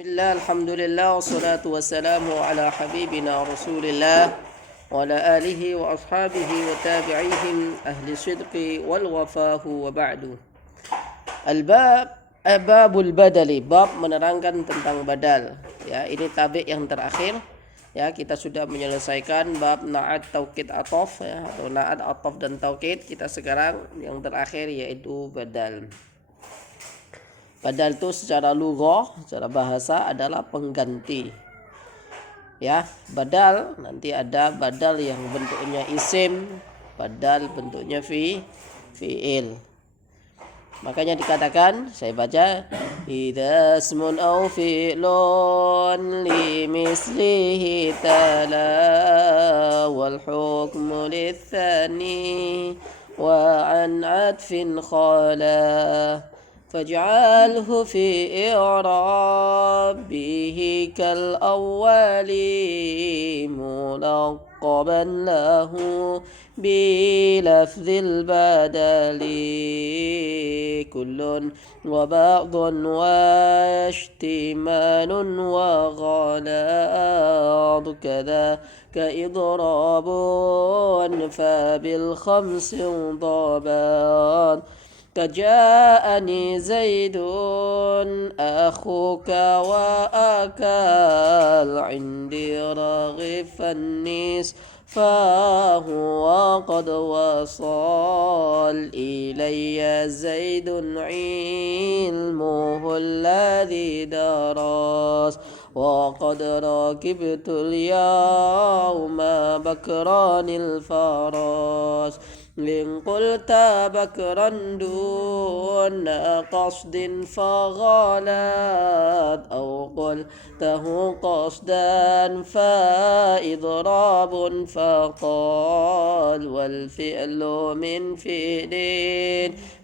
Bismillah, alhamdulillah, wassalatu wassalamu ala habibina rasulillah wa ala alihi wa ashabihi wa tabi'ihim ahli sidqi wal wafahu wa ba'du. Babul badali, bab menerangkan tentang badal. Ya, ini tabi' yang terakhir. Ya, kita sudah menyelesaikan bab na'at taukid atof ya, atau na'at atof dan taukid. Kita sekarang yang terakhir yaitu badal. Badal itu secara lughah, secara bahasa adalah pengganti. Ya, badal nanti ada badal yang bentuknya isim, badal bentuknya fi'il. Makanya dikatakan, saya baca, idza ismun aw fi'lun li mislihi tala wal hukmu litsani wa an atfin khala فاجعله في إعرابه كالأول ملقبا له بلفظ البدل كل وبعض واشتمال وغلاظ كذا كإضراب فبالخمس ضبان كجاءني زيد أخوك وأكل عندي رغف النيس فهو قد وصل إلي زيد علمه الذي درس وقد ركبت اليوم بكران الفرس إن قلت بكرا دون قصد فغلط أو قلته قصدا فإضراب فقال والفعل من فعل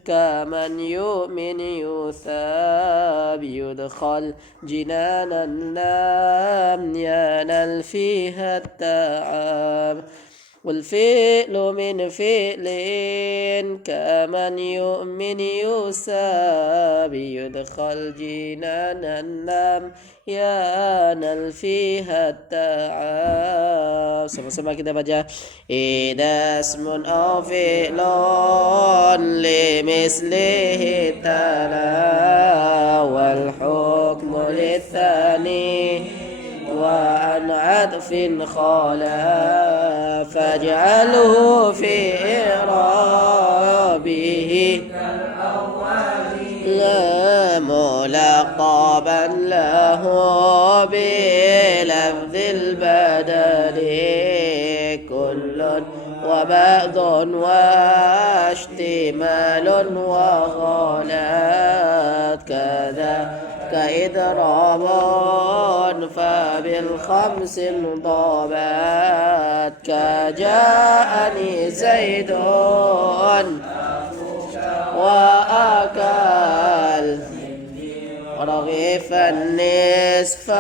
كمن يؤمن يثاب يدخل جنانا لم ينل فيها التعب والفعل من فعل كمن يؤمن يساب يدخل جنانا لم ينل فيها التعب. Sama-sama kita baca idza ismun aw fi'lun limislihi tala wal hukmu litsani wa an atfin khala faj'alhu fi i'rabihi la mulaqaban lahu بلفظ البدل كل وبعض واشتمال وغلات كذا كإضراب فبالخمس ضبات كجاءني زيد وأكل رغيف النصف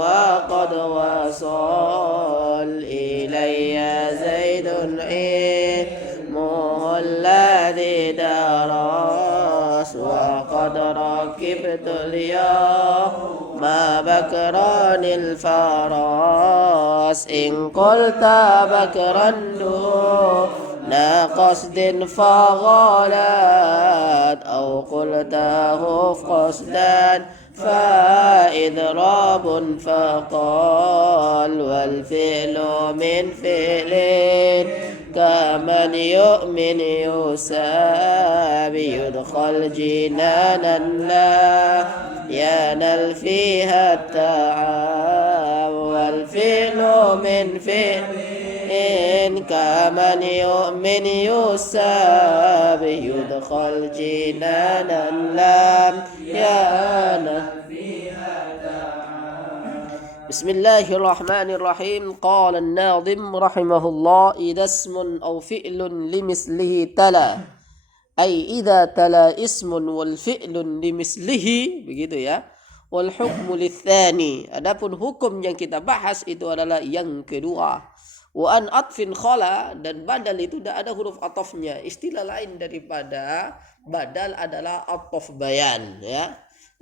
وقد وصل إلي زيد علمه الذي درس وقد ركبت اليوم بكران الفرس إن قلت بكرا دون قصد فغلط أو قلته قصدا فإضراب فقال والفعل من فعل كمن يؤمن يساب يدخل جنانا لا ينل فيها التعب والفعل من فعل كمن يؤمن يساب يدخل جنانا لم ينل بسم الله الرحمن الرحيم قال الناظم رحمه الله إذا اسم أو فعل لمثله تلا أي إذا تلا اسم والفعل لمثله begitu ya wal hukmu litsani adapun hukum yang kita bahas itu adalah yang kedua wa an atfin khala dan badal itu tidak ada huruf atofnya. Istilah lain daripada badal adalah atof bayan ya.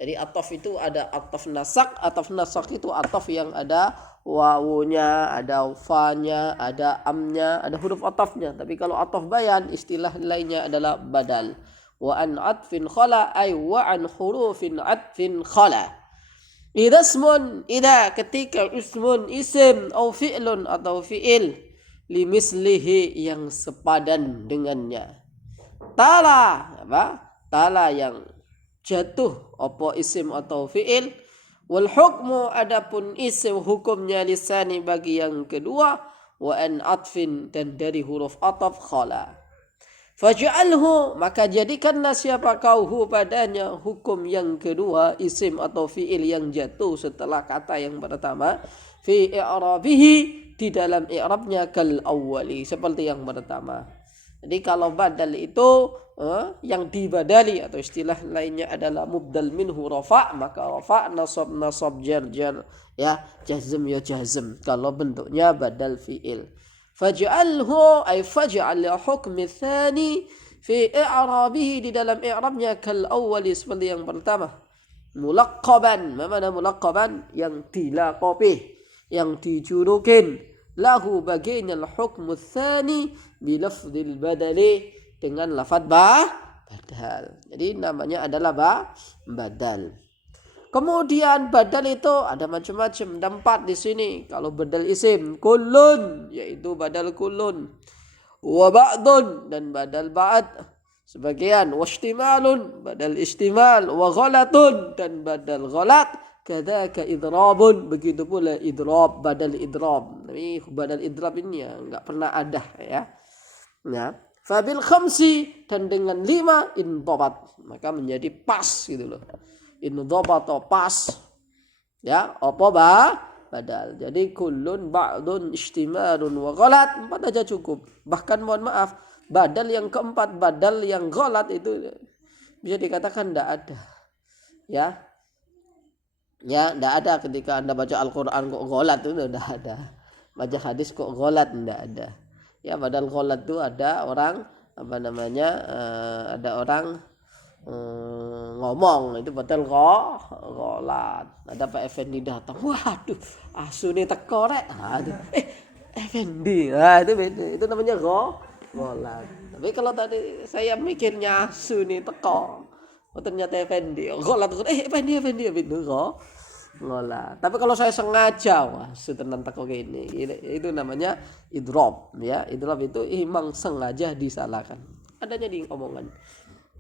Jadi atof itu ada atof nasak. Atof nasak itu atof yang ada wawunya, ada fanya, ada amnya, ada huruf atofnya. Tapi kalau atof bayan, istilah lainnya adalah badal. Wa an atfin khala ay wa an hurufin atfin khala. Idza ketika ismun isim atau fi'lun atau fi'il limislihi yang sepadan dengannya. Tala apa? Tala yang jatuh apa isim atau fi'il. Wal hukmu adapun isim hukumnya lisani bagi yang kedua. Wa an atfin dan dari huruf ataf khala. Faj'alhu maka jadikanlah siapa kauhu padanya hukum yang kedua isim atau fi'il yang jatuh setelah kata yang pertama fi i'rabihi di dalam i'rabnya kal awwali seperti yang pertama. Jadi kalau badal itu yang dibadali atau istilah lainnya adalah mubdal minhu rafa, maka rafa nasab jar ya jazm ya jazm kalau bentuknya badal fi'il. Faj'alhu ay faj'al hukm tsani fi i'rabihi di dalam i'rabnya kal awwali seperti yang pertama. Mulaqqaban, mana mulaqqaban yang dilaqabi, yang dijulukin lahu baginya al-hukm tsani bi lafdzil badali dengan lafaz badal. Jadi namanya adalah badal. Kemudian badal itu ada macam-macam, ada 4 di sini. Kalau badal isim kullun yaitu badal kullun, wa ba'dun dan badal ba'd sebagian, wa istimalun badal istimal, wa ghalatun dan badal ghalat, kadzaka idrabun begitu pula idrab badal idrab. Tapi badal idrab ini ya enggak pernah ada ya. Nah, fabil khamsi dan dengan 5 indabat maka menjadi pas gitu loh. Indabat atau pas ya apa badal. Jadi kullun ba'dun istimalun wa ghalat 4 aja cukup. Bahkan mohon maaf badal yang keempat badal yang ghalat itu bisa dikatakan tidak ada ya. Ya, tidak ada ketika Anda baca Al-Quran kok ghalat itu tidak ada. Baca hadis kok ghalat tidak ada. Ya, badal ghalat itu ada orang ada orang ngomong itu badal ghalat. Ada Pak Effendi datang. Waduh, asu ini teko rek. Effendi. Nah, itu namanya ghalat. Tapi kalau tadi saya mikirnya asu ini teko. Ternyata Effendi. Ghalat. Effendi itu ghalat. Tapi kalau saya sengaja setenan teko gini, itu namanya idrob ya. Idrob itu memang sengaja disalahkan. Adanya di omongan.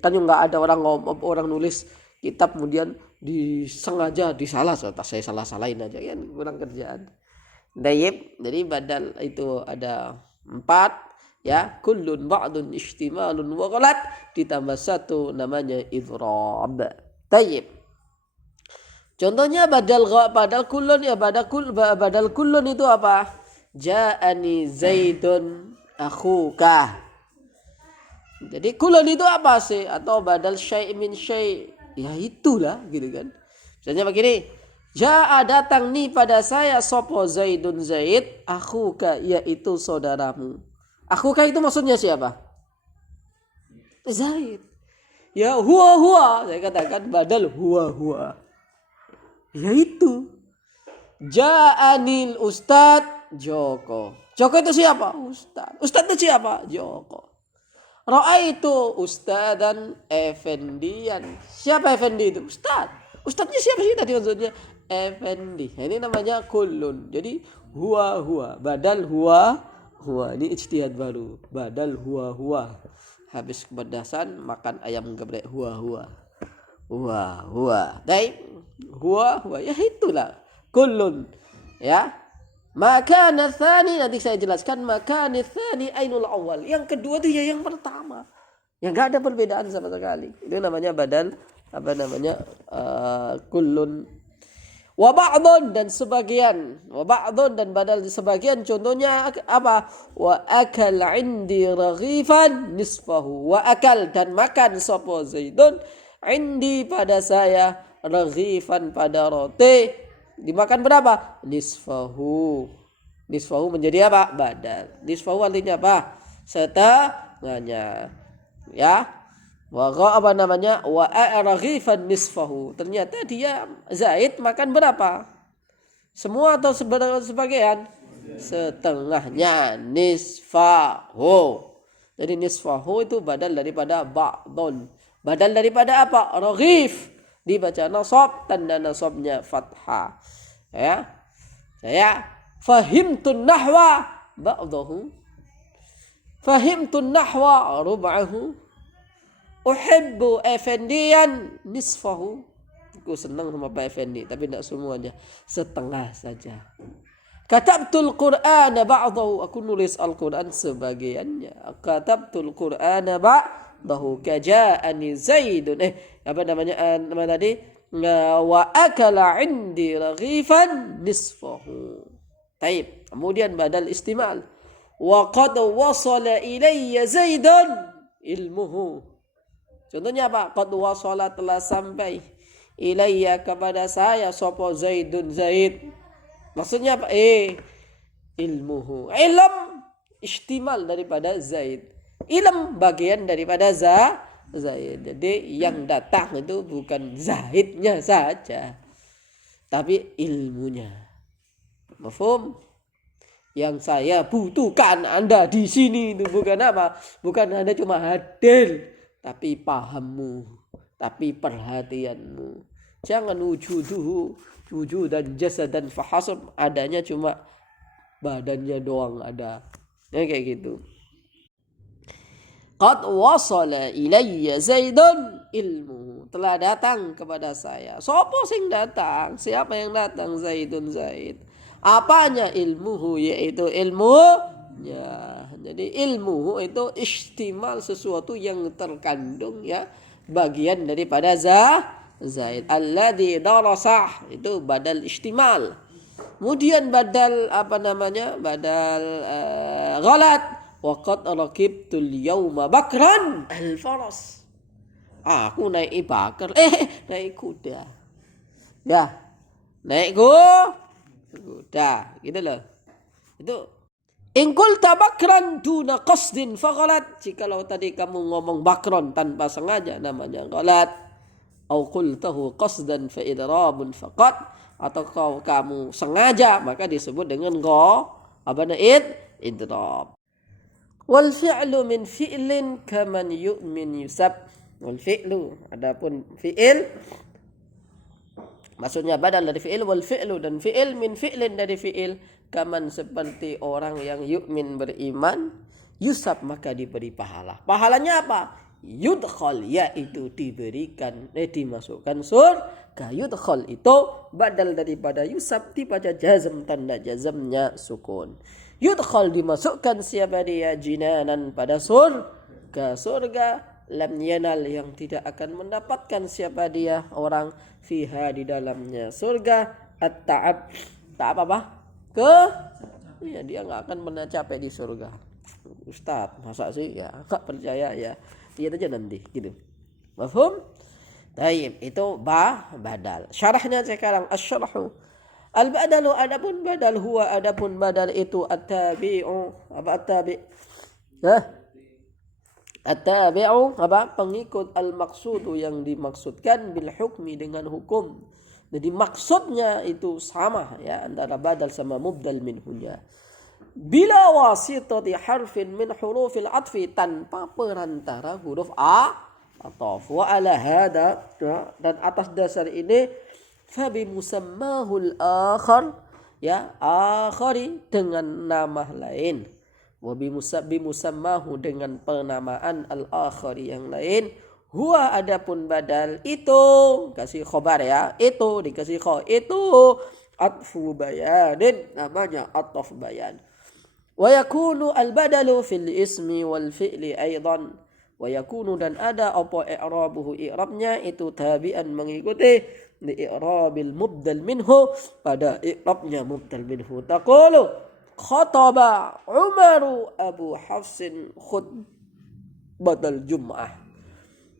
Kan enggak ada orang nulis kitab kemudian disengaja disalah, saya salah-salahin aja kan kurang kerjaan. Jadi badal itu ada 4 ya, kullun ba'dun istimalun wa ghalat ditambah 1 namanya idrob. Tayyib. Contohnya badal kullun ya, badal kullun itu apa? Ja'ani Zaidun akhuka. Jadi kullun itu apa sih? Atau badal syai' min syai'. Ya itulah gitu kan. Misalnya begini, Ja'a datang nih pada saya sopo Zaidun Zaid akhuka yaitu saudaramu. Akhuka itu maksudnya siapa? Zaid. Ya huwa saya katakan badal huwa. Yaitu Ja'anil Ustad Joko. Joko itu siapa? Ustad. Ustad itu siapa? Joko. Ra'aitu Ustadan Effendian. Siapa Effendi itu? Ustad. Ustadnya siapa sih tadi maksudnya? Effendi. Ini namanya kullun. Jadi huwa. Badal huwa. Ini ijtihad baru. Badal huwa. Habis kepedasan makan ayam geprek huwa. Baik. Huwa ya itulah kullun ya. Maka natsani nanti saya jelaskan maka natsani ainul awal. Yang kedua itu ya yang pertama. Yang enggak ada perbedaan sama sekali. Itu namanya badal kullun. Wa ba'dun dan sebagian. Wa ba'dun dan badal sebagian contohnya apa? Wa akal 'indi raghifan nisfahu. Wa akal dan makan sapa Zaidun 'indi pada saya raghifan pada roti. Dimakan berapa? Nisfahu menjadi apa? Badal. Nisfahu artinya apa? Setengahnya. Ya. Apa namanya? Wa a'raghifan nisfahu. Ternyata dia Zaid makan berapa? Semua atau sebagian? Setengahnya. Nisfahu. Jadi nisfahu itu badal daripada ba'dun. Badal daripada apa? Raghif. Dibaca nasab, tanda nasabnya fathah. Ya. Saya fahimtun nahwa ba'dahu. Fahimtun nahwa rub'ahu. Uhibbu efendian nisfahu. Aku senang sama Pak Effendi, tapi tidak semuanya. Setengah saja. Katabtul Qur'ana ba'dahu. Aku nulis Al-Quran sebagiannya. Katabtul Qur'ana ba'dahu. Kaja'ani Zaidun. Apa namanya? Nama tadi? Wa akala indi raghifan nisfahu. Taib. Kemudian badal istimal. Wa qad wasala ilayya Zaidun ilmuhu. Contohnya apa? Qad wasala telah sampai ilayya kepada saya sapa Zaidun Zaid. Maksudnya apa? Ilmuhu. Ilm istimal daripada Zaid. Ilm bagian daripada Zaid. Jadi yang datang itu bukan Zaidnya saja, tapi ilmunya. Mafhum? Yang saya butuhkan Anda di sini itu bukan apa? Bukan Anda cuma hadir, tapi pahammu, tapi perhatianmu. Jangan wujud dan jasad dan fahasab, adanya cuma badannya doang ada. Ya, kayak gitu. Qad wasala ilayya Zaidun ilmu. Telah datang kepada saya. Sopo sing datang? Siapa yang datang? Zaidun Zaid. Apanya? Ilmuhu, yaitu ilmunya. Jadi ilmu itu istimal sesuatu yang terkandung ya bagian daripada Zaid. Alladhi darasah itu badal istimal. Kemudian badal apa namanya? Badal ghalat. Waqad rakibtul yawma bakran al-faras. Aku naik bakar. Naik kuda. Ya. Naik kuda. Gitu loh. Itu in qulta bakran duna qasdin faghalat. Jikalau tadi kamu ngomong bakron tanpa sengaja namanya ghalat. Au qultahu qasdan fa idrabun faqat. Atau kamu sengaja maka disebut dengan idrab. Wal fi'lu min fi'lin kaman yu'min yusab. Wal fi'lu, adapun fi'il maksudnya badal dari fi'il. Wal fi'lu, dan fi'il min fi'lin dari fi'il. Kaman seperti orang yang yu'min beriman, yusab maka diberi pahala. Pahalanya apa? Yudkhal, yaitu diberikan, dimasukkan surga. Yudkhal itu badal daripada yusab, dibaca jazm, tanda jazmnya sukun. Yudkhal, dimasukkan siapa dia? Jinanan, pada surga. Lam yanal, yang tidak akan mendapatkan siapa dia? Orang fiha, di dalamnya surga. At-ta'ab, ta'ab apa? Ya, dia gak akan pernah capek di surga. Ustaz, masa sih? Ya, gak percaya ya. Lihat aja nanti gitu. Mafhum? Taib, itu badal. Syarahnya sekarang asy-syarhu. Al-badalu, adapun badal, huwa, adapun badal itu at-tabi'u. Apa at-tabi'? At-tabi'u apa? Pengikut al-maqsudu, yang dimaksudkan, bil hukmi, dengan hukum. Jadi maksudnya itu sama ya antara badal sama mubdal minhunya. Bila wasitati harfin min hurufil atfi, tanpa perantara huruf ataf. Wa ala hada, dan atas dasar ini, fabi musammahul akhar, ya akhari, dengan nama lain. Wa bi musammahu, dengan penamaan al akhari yang lain. Huwa, adapun badal itu, kasih khobar ya, itu dikasih itu atfu bayanin, namanya ataf bayan. Wa yakunu al-badalu fil ismi wal fi'li aidan. Wa yakunu, dan ada apa i'rabuhu, i'rabnya itu tabi'an, mengikuti li i'rabil mubdal minhu, pada i'rabnya mubdal minhu. Taqulu khataba Umaru Abu Hafsin khutbatal Jum'ah.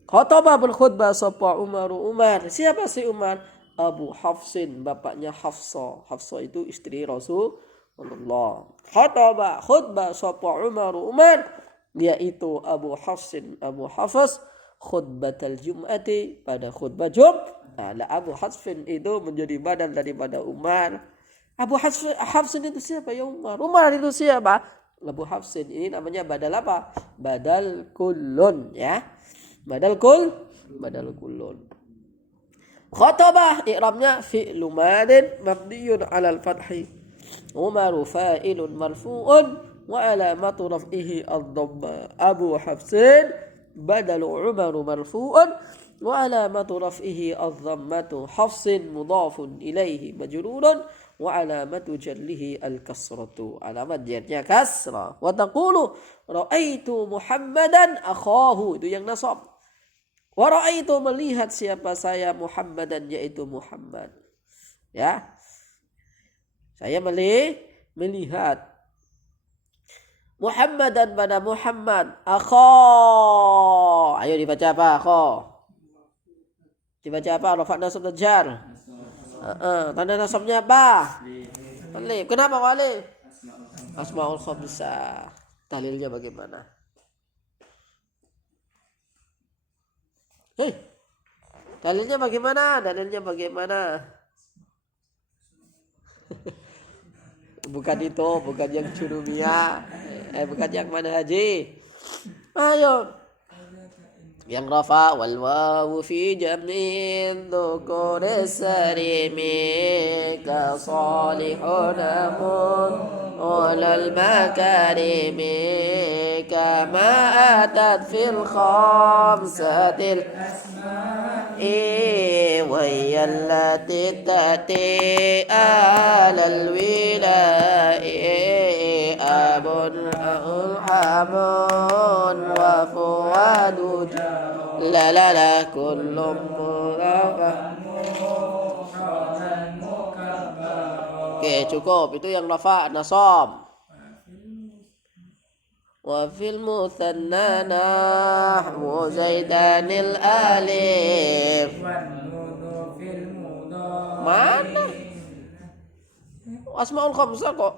Khataba, berkhutbah sapa Umaru Umar. Siapa si Umar? Abu Hafsin, bapaknya Hafsah. Hafsah itu istri Rasulullah. Khataba, khutbah sapa Umaru Umar, yaitu Abu Hafsin, Abu Hafs, khutbatal jum'ati, pada khutbah Jumat. Nah, Abu Hafsin itu menjadi badal daripada Umar. Abu Hafsin itu siapa? Ya Umar. Umar itu siapa? Abu Hafsin ini namanya badal apa? Badal kullun, ya. Badal kullun. Khatabah i'rabnya fi'lu madin mabniyun 'alal fathi. Umaru fa'ilun marfu'un wa 'alamatu raf'ihi ad-dhamma. Abu Hafsin badalu Umaru marfu'un wa 'alamatu raf'ihi ad-dhammatu. Hafsin mudhafun ilaihi majrurun wa 'alamatu jarrihi al-kasratu. Alamat jarnya kasrah. Wa taqulu ra'aitu Muhammadan akhahu, itu yang nasab. Wa ra'aitu, melihat siapa saya, Muhammadan, yaitu Muhammad. Ya. Saya melihat Muhammadan pada Muhammad. Akha. Ayo dibaca apa? Akha. Dibaca apa? Rafa' nasab dan jar. Tanda nasabnya apa? Alif. Kenapa alif? Asmaul khamsah. Tahlilnya bagaimana? Dalilnya bagaimana? Bukan itu, bukan yang curumia. Bukan yang mana haji. Ayo. Yang rafa wal wawu fi jam'in dzukuri sarimi ka salihun ulul makarimi kama atat fil khamsatil وهي التي تأتي على الولاء أب أرحم وفؤاد لا كل مرفع. Oke, cukup. Itu yang rafa nasab. Wa fil muthanna nahwu zaidanil alif. Mana? Asmaul khamsah kok.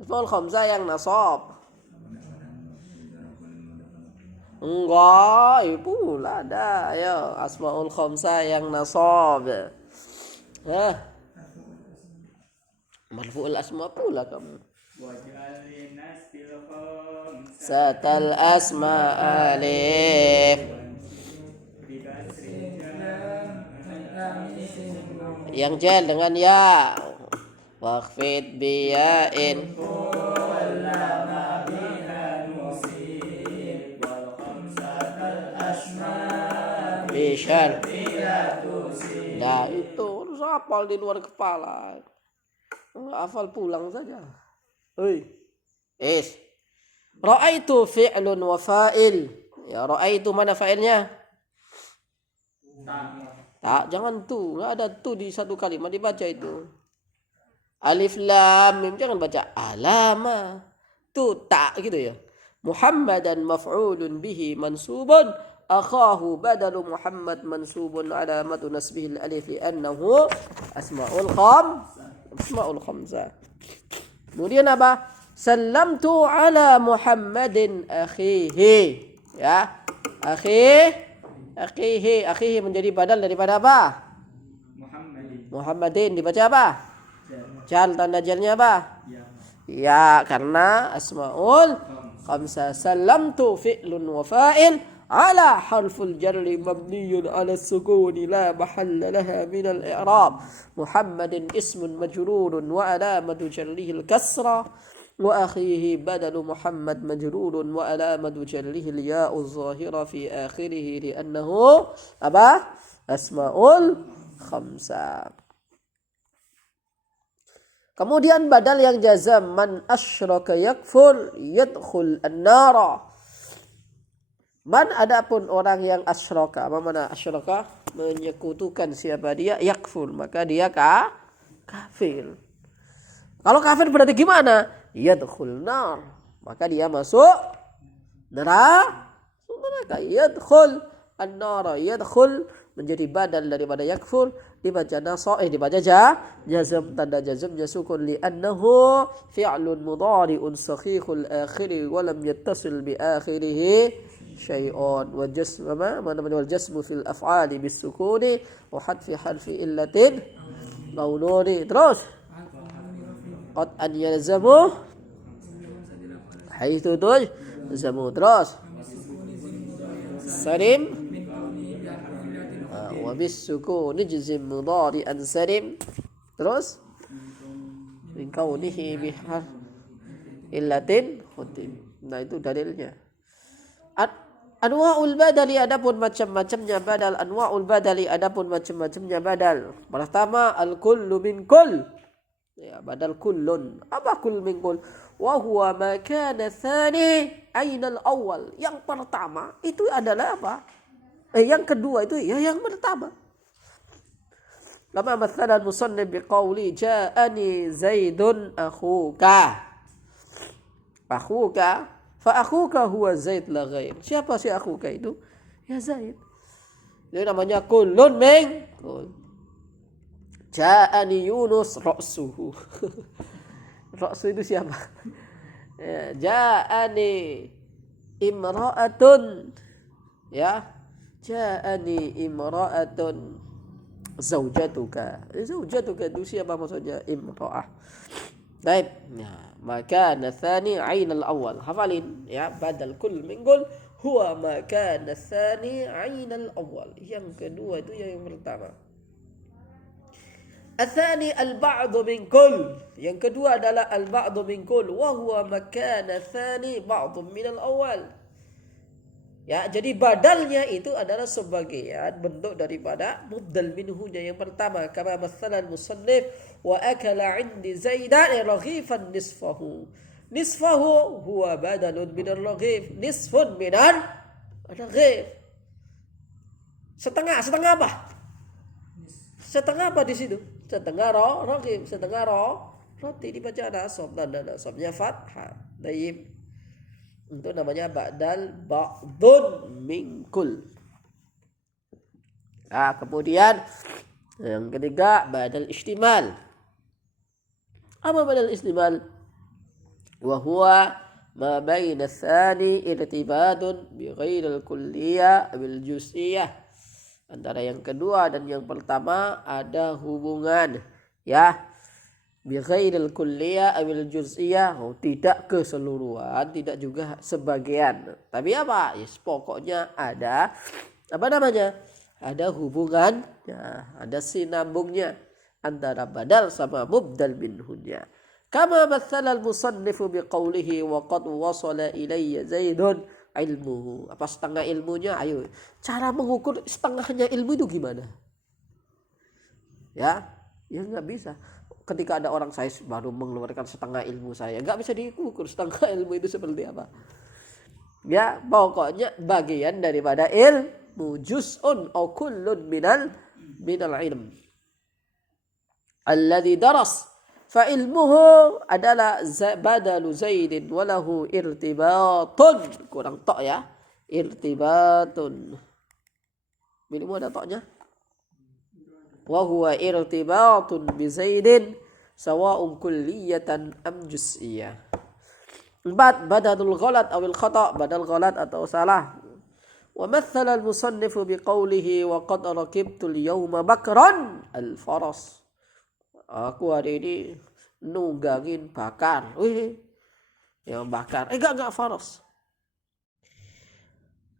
Asmaul khamsah yang nasab. Enggak, itu lah ada. Ayo, asmaul khamsah yang nasab. Marfu'ul asma pula kamu. Satal asma alif. Yang jel dengan ya. Waqfid biyain. Bishar. Nah itu harus hafal di luar kepala. Hafal pulang saja. Ra'aitu fi'lun wa fa'il. Ya, ra'aitu mana fa'ilnya? Tak, jangan tu. Enggak ada tu di satu kalimat dibaca itu. Alif lam mim, jangan baca alama. Tu tak gitu ya. Muhammadan maf'ulun bihi mansubun, akhahu badalu Muhammad mansubun, alamatu nasbihil alif li'annahu asma'ul khamsah. Kemudian apa? Sallamtu ala Muhammadin akhihi. Ya. Akhihi menjadi badal daripada apa? Muhammadin dibaca apa? Jal, tanda jalnya apa? Ya, karena asmaul khamsah. Sallamtu fi'lun wa fa'il ala harful jarri mabniyun ala sukuni la mahalla laha min al-i'rab. Muhammadin ismun majrurun wa alamatu jarrihi al-kasra wa akhihi badalu Muhammad majrurun wa alamatu jarrihi al-ya'u adh-dhahira fi akhirih li'annahu apa? Asmaul khamsah. Kemudian badal yang jazam, man asyraka yakfur yadkhul an-nara. Man, adapun orang yang asyraka, apa mana asyraka? Menyekutukan siapa dia, yakfur, maka dia kafir. Kalau kafir berarti gimana? Yadkhul nar, maka dia masuk neraka. Yadkhul an-nara, yadkhul menjadi badal daripada yakfur, dibaca jazm, tanda jazmnya sukun, li'annahu fi'lun mudhari'un sakhihul akhiri wa lam yattasil bi akhirih syai'un, wa jasmu wal jasmu fil af'ali bis sukuni wa hadfi harfi illatin laununi. Terus qad an yalzamu haitsu tujzamu. Terus salim wa bis sukuni jazm mudhari'an salim. Terus min kaunihi bihar illatin khutim. Nah, itu dalilnya. Anwa'ul badali, adapun macam-macamnya badal. Anwa'ul badali, adapun macam-macamnya badal. Pertama, al-kullu min kull. Ya, badal kullun. Apa kull min kull? Wa huwa ma kana tsani ainal awal. Yang pertama itu adalah apa? Yang kedua itu ya yang pertama. Lama mathalan musannif biqauli ja'ani Zaidun akhuka. Akhuka, fa akhuka huwa Zaid la ghair. Siapa si akhuka itu? Ya Zaid. Itu namanya kullun min kull. Ja'ani Yunus ra'suhu. Ra'su itu siapa? Ya, ja'ani imra'atun. Ya. Ja'ani imra'atun zaujatuka. Zaujatuka itu siapa maksudnya? Imra'ah. Baik. Ya. Maka nathani ain al-awwal. Hafalin ya, badal kull min kull huwa maka nathani ain al-awwal. Yang kedua itu yang pertama. Athani al-ba'du min kull. Yang kedua adalah al-ba'du min kull wa huwa maka nathani ba'du min al-awwal. Ya, jadi badalnya itu adalah sebagian bentuk daripada mubdal minhunya yang pertama. Kama mathalan musannif wa akala 'indi Zaidan raghifan nisfahu. Nisfahu huwa badalun min ar-raghif, nisfun min ar-raghif. Setengah apa? Setengah apa di situ? Setengah raghif, setengah roti dibaca nasab, tanda nasabnya fathah. Baik. Itu namanya ba'dal ba'dun min kull. Nah, kemudian yang ketiga badal istimal. Apa badal istimal? Wa huwa ma baina tsani irtibadun bi ghairil kulliyah bil juz'iyah. Antara yang kedua dan yang pertama ada hubungan ya, bi ghairil kulliyah awil juz'iyah, tidak keseluruhan, tidak juga sebagian. Tapi apa? Yes, pokoknya ada apa namanya? Ada hubungan, ya, ada sinambungnya antara badal sama mubdal minhunya. Kama mathala al-musannifu biqaulihi wa qad wasala ilayya Zaidun ilmuhu. Apa setengah ilmunya? Ayo, cara mengukur setengahnya ilmu itu gimana? Ya nggak bisa. Ketika ada orang, saya baru mengeluarkan setengah ilmu saya, nggak bisa diukur setengah ilmu itu seperti apa. Ya, pokoknya bagian daripada ilmu, juz'un aw kullun minal ilm alladhi daras, fa ilmuhu adalah badalu Zaidin walahu irtibatun, kurang tok ya, irtibatun, ilmu ada toknya. Wa huwa irtibatun bi Zaidin sawa'un kulliyatan am juz'iyah. Badalul ghalat awil khata', badal ghalat atau salah. Wa mathala al-musannifu biqaulihi wa qad rakibtu al-yawma bakran al-faras. Aku hari ini nunggangin bakar. Wih, yang bakar. Enggak faras.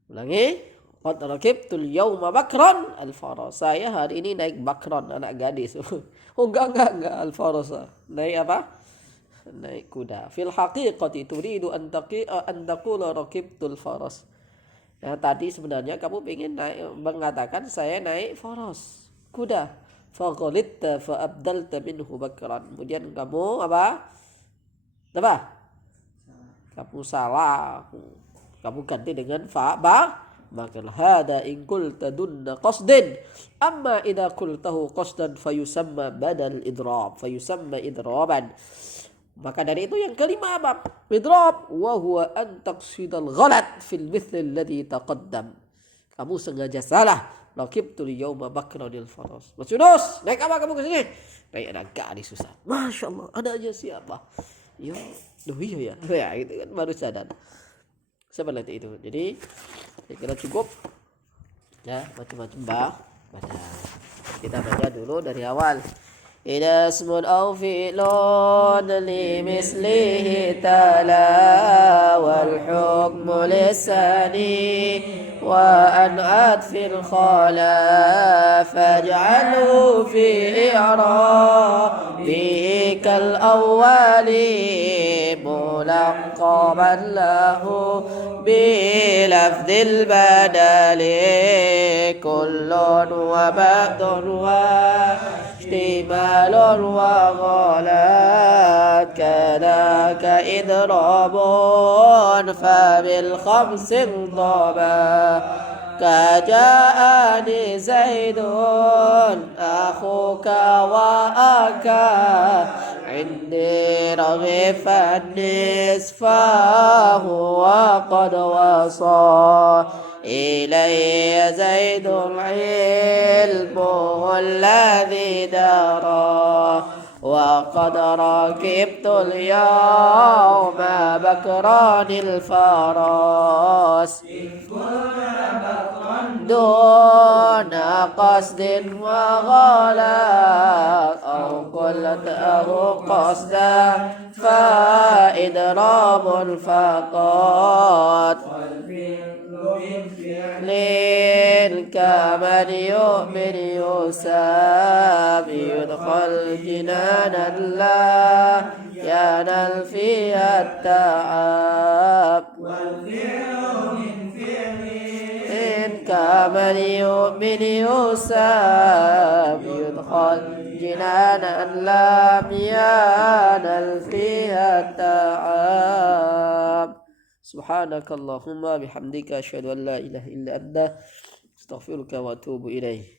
Ulangi. Qad rakibtul yawma bakran al-faras. Saya hari ini naik bakran, anak gadis. Oh enggak al-faras. Naik apa? Naik kuda. Fil haqiqati turidu an taqula rakibtul faras. Nah, tadi sebenarnya kamu ingin mengatakan saya naik faras, kuda. Fa ghalitta fa abdalta minhu bakran. Kemudian kamu apa? Kamu salah. Kamu ganti dengan maka hada in qulta dunna qasdin, amma idza qultahu qasdan fayusamma badal idrab, fayusamma idraban. Maka dari itu yang kelima apa? Idrab wa huwa an taqsidal ghalat fil mithl alladhi taqaddam. Kamu sengaja salah Raqibtul yawma bakranil faras. Mas Yunus, naik apa kamu ke sini? Naik naga di susah. Masya Allah, ada aja siapa? Ya, iya ya. Ya, itu kan baru sadar. Seperti itu. Jadi, saya kira cukup. Ya, macam-macam baca. Kita baca dulu dari awal. إذا اسم أو فعل لمثله تلا والحكم للثاني وأن عطف الخلا فاجعله في إعرابه كالأول ملقبا له بلفظ البدل كل وبعد واحتمال وغلات كذاك إضراب فبالخمس انضبا كجاءني زيد أخوك وأكا عندي رغف النصف وقد وصى إلي زيد العلم الذي درى وقد ركبت اليوم بكران الفرس دون قصد وغلاء أو قلته قصدا فإضراب فقط كمن يؤمن يساب يدخل جنانا لا ينال فيها التعب كمن يؤمن يساب يدخل جنانا لا ينال فيها التعب سبحانك اللهم بحمدك أشهد أن لا إله إلا أنت أستغفرك وأتوب إليه